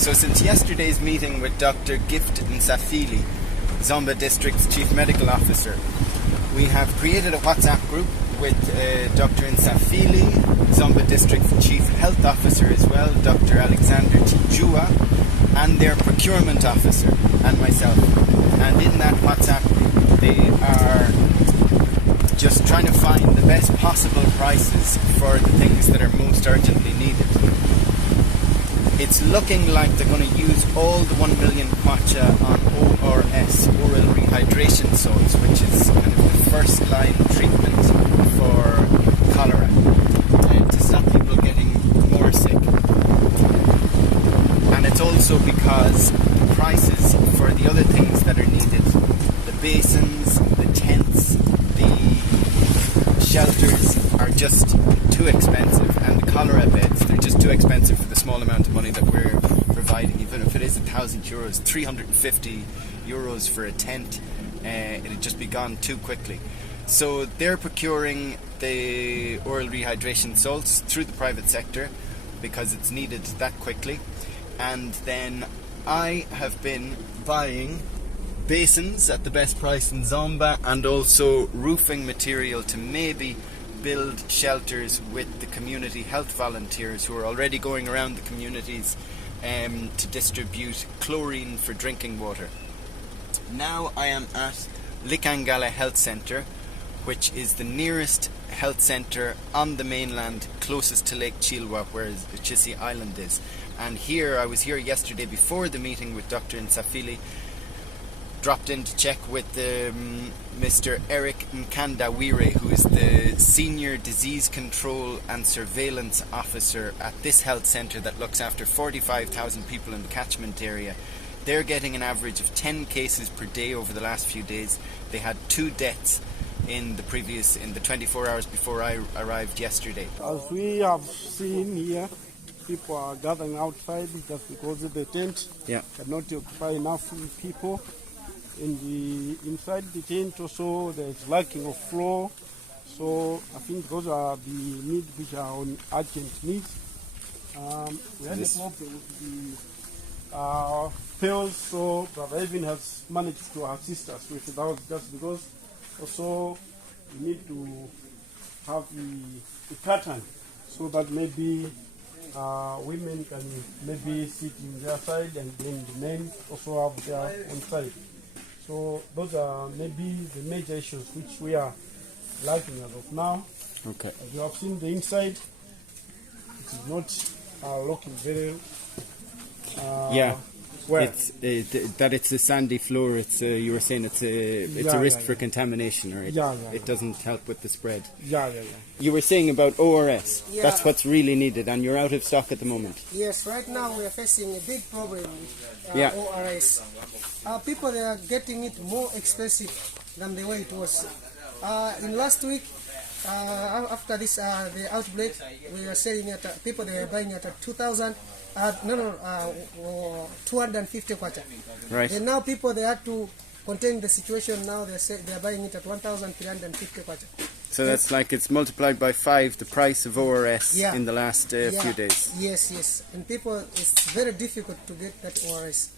So since yesterday's meeting with Dr. Gift Nsafili, Zomba District's Chief Medical Officer, we have created a WhatsApp group with Dr. Nsafili, Zomba District's Chief Health Officer as well, Dr. Alexander Tijua, and their Procurement Officer, and myself. And in that WhatsApp group, they are just trying to find the best possible prices for the things that are most urgently needed. It's looking like they're going to use all the 1 million kwacha on ORS, oral rehydration salts, which is kind of the first line treatment for cholera, to stop people getting more sick. And it's also because the prices for the other things that are needed, the basins, the tents, the shelters, are just too expensive, and the cholera beds, they're just too expensive for the small amount of money that we're providing. Even if it is €1,000, 350 euros for a tent, it'd just be gone too quickly. So they're procuring the oral rehydration salts through the private sector because it's needed that quickly. And then I have been buying basins at the best price in Zomba, and also roofing material to maybe build shelters with the community health volunteers who are already going around the communities to distribute chlorine for drinking water. Now I am at Likangala Health Centre, which is the nearest health centre on the mainland closest to Lake Chilwa, where Chisi Island is. And here, I was here yesterday before the meeting with Dr. Nsafili, dropped in to check with Mr. Eric Nkandawire, who is the Senior Disease Control and Surveillance Officer at this health centre that looks after 45,000 people in the catchment area. They're getting an average of 10 cases per day over the last few days. They had 2 deaths in the 24 hours before I arrived yesterday. As we have seen here, people are gathering outside just because of the tent cannot occupy enough people. Inside the tent also there's lacking of floor, so I think those are the needs which are on urgent needs. We had a problem with the pills, so Brother Evan has managed to assist us with that, just because also we need to have the curtain so that maybe women can maybe sit in their side and then the men also have their own side. So those are maybe the major issues which we are lacking as of now. Okay. As you have seen the inside, it is not looking very well. It's a sandy floor. It's you were saying it's a risk for contamination, or it doesn't help with the spread. You were saying about ORS. Yeah. That's what's really needed, and you're out of stock at the moment. Yes, right now we are facing a big problem with ORS. People, they are getting it more expensive than the way it was. In last week, after this the outbreak, we were selling at people, they are buying at 2,000. 250 kwacha. Right. And now people, they have to contain the situation. Now they are buying it at 1,350 kwacha. So that's like it's multiplied by 5 the price of ORS in the last few days. Yes. And people, it's very difficult to get that ORS.